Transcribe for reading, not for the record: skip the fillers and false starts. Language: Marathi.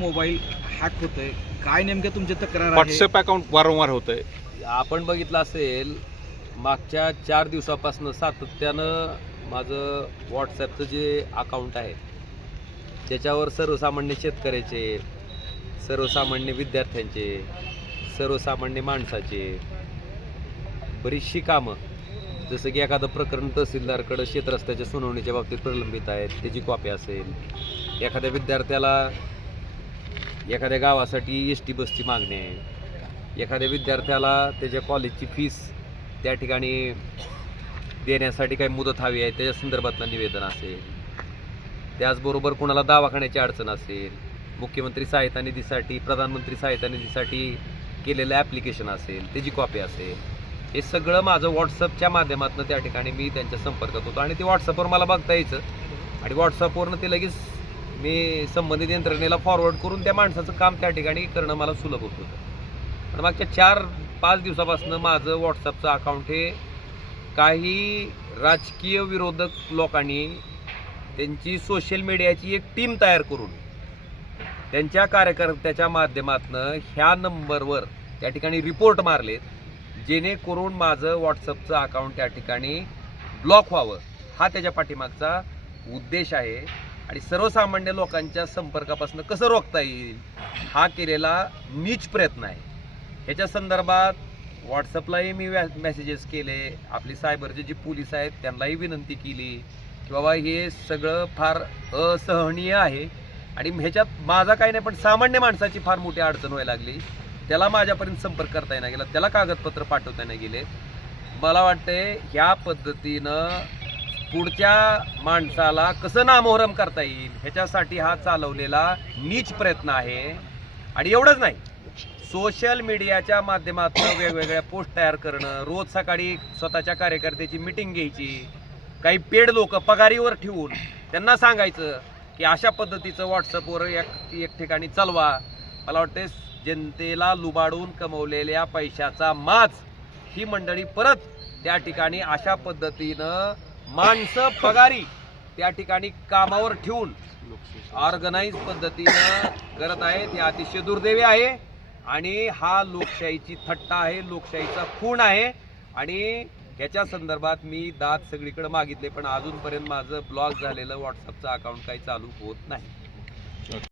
मोबाईल हॅक होतोय, काय नेमकं तुमची तक्रार आहे? व्हॉट्सअप अकाउंट वारंवार होतंय. आपण बघितलं असेल मागच्या 4 दिवसापासून सातत्यानं माझं व्हॉट्सॲपचं जे अकाउंट आहे त्याच्यावर सर्वसामान्य शेतकऱ्याचे, सर्वसामान्य विद्यार्थ्यांचे, सर्वसामान्य माणसाचे बरीचशी कामं, जसं की एखादं प्रकरण तहसीलदारकडं शेतरस्त्याच्या सुनावणीच्या बाबतीत प्रलंबित आहेत त्याची कॉपी असेल, एखाद्या विद्यार्थ्याला एखाद्या गावासाठी एस टी बसची मागणी आहे, एखाद्या विद्यार्थ्याला त्याच्या कॉलेजची फीस त्या ठिकाणी देण्यासाठी काही मुदत हवी आहे त्याच्या संदर्भातलं निवेदन असेल, त्याचबरोबर कोणाला दवाखान्याची अडचण असेल, मुख्यमंत्री सहायता निधीसाठी, प्रधानमंत्री सहायता निधीसाठी केलेलं ॲप्लिकेशन असेल त्याची कॉपी असेल, हे सगळं माझं व्हॉट्सअपच्या माध्यमातून त्या ठिकाणी मी त्यांच्या संपर्कात होतो आणि ते व्हॉट्सअपवर मला बघता यायचं आणि व्हॉट्सअपवरनं ते लगेच मी संबंधित यंत्रणेला फॉरवर्ड करून त्या माणसाचं काम त्या ठिकाणी करणं मला सुलभ होत होतं. पण मागच्या 4-5 दिवसापासून माझं व्हॉट्सअपचं अकाउंट हे काही राजकीय विरोधक लोकांनी त्यांची सोशल मीडियाची एक टीम तयार करून त्यांच्या कार्यकर्त्याच्या माध्यमातून ह्या नंबरवर त्या ठिकाणी रिपोर्ट मारलेत, जेणेकरून माझं व्हॉट्सअपचं अकाउंट त्या ठिकाणी ब्लॉक व्हावं हा त्याच्या पाठीमागचा उद्देश आहे. आणि सर्वसामान्य लोकांच्या संपर्कापासून कसं रोखता येईल हा केलेला नीच प्रयत्न आहे. ह्याच्या संदर्भात व्हॉट्सअपलाही मी मेसेजेस केले, आपली सायबरचे जे पोलीस आहेत त्यांनाही विनंती केली की बाबा हे सगळं फार असहनीय आहे आणि ह्याच्यात माझा काही नाही, पण सामान्य माणसाची फार मोठी अडचण व्हायला लागली, त्याला माझ्यापर्यंत संपर्क करता येणार गेला, त्याला कागदपत्र पाठवता येणार गेले. मला वाटतंय ह्या पद्धतीनं पुढच्या माणसाला कसं नामोहरम करता येईल ह्याच्यासाठी हा चालवलेला नीच प्रयत्न आहे. आणि एवढंच नाही, सोशल मीडियाच्या माध्यमातून वेगवेगळ्या पोस्ट तयार करणं, रोज सकाळी स्वतःच्या कार्यकर्त्याची मिटिंग घ्यायची, काही पेड लोक पगारीवर ठेवून त्यांना सांगायचं की अशा पद्धतीचं व्हॉट्सअपवर एक ठिकाणी चालवा. मला वाटते जनतेला लुबाडून कमवलेल्या पैशाचा माज ही मंडळी परत त्या ठिकाणी अशा पद्धतीनं माणसं पगारी त्या ठिकाणी कामावर ठेवून ऑर्गनाइज पद्धतीनं करत आहेत. हे अतिशय दुर्दैवी आहे आणि हा लोकशाहीची थट्टा आहे, लोकशाहीचा खून आहे. आणि ह्याच्या संदर्भात मी दाद सगळीकडे मागितले, पण अजूनपर्यंत माझं ब्लॉक झालेलं व्हॉट्सअपचं अकाउंट काही चालू होत नाही.